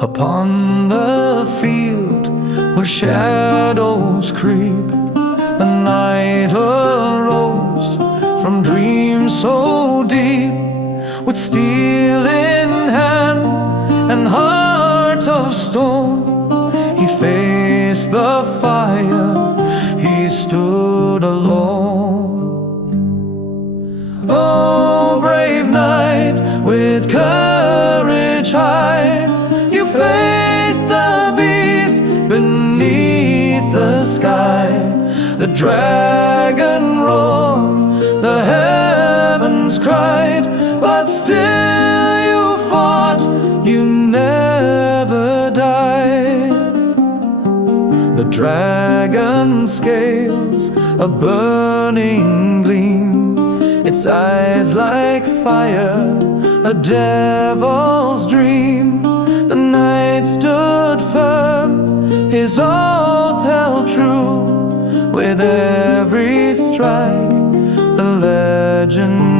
Upon the field where shadows creep, the night arose from dreams so deep. With steel in hand and heart of stone, he faced the fire, he stood alone. Oh, brave knight, with courage high, you faced the beast beneath the sky. The dragon roared, the heavens cried, but still you fought, you never died. The dragon's scales, a burning gleam, its eyes like fire, a devil's dream. The knight stood firm, his oath held true. With every strike, the legend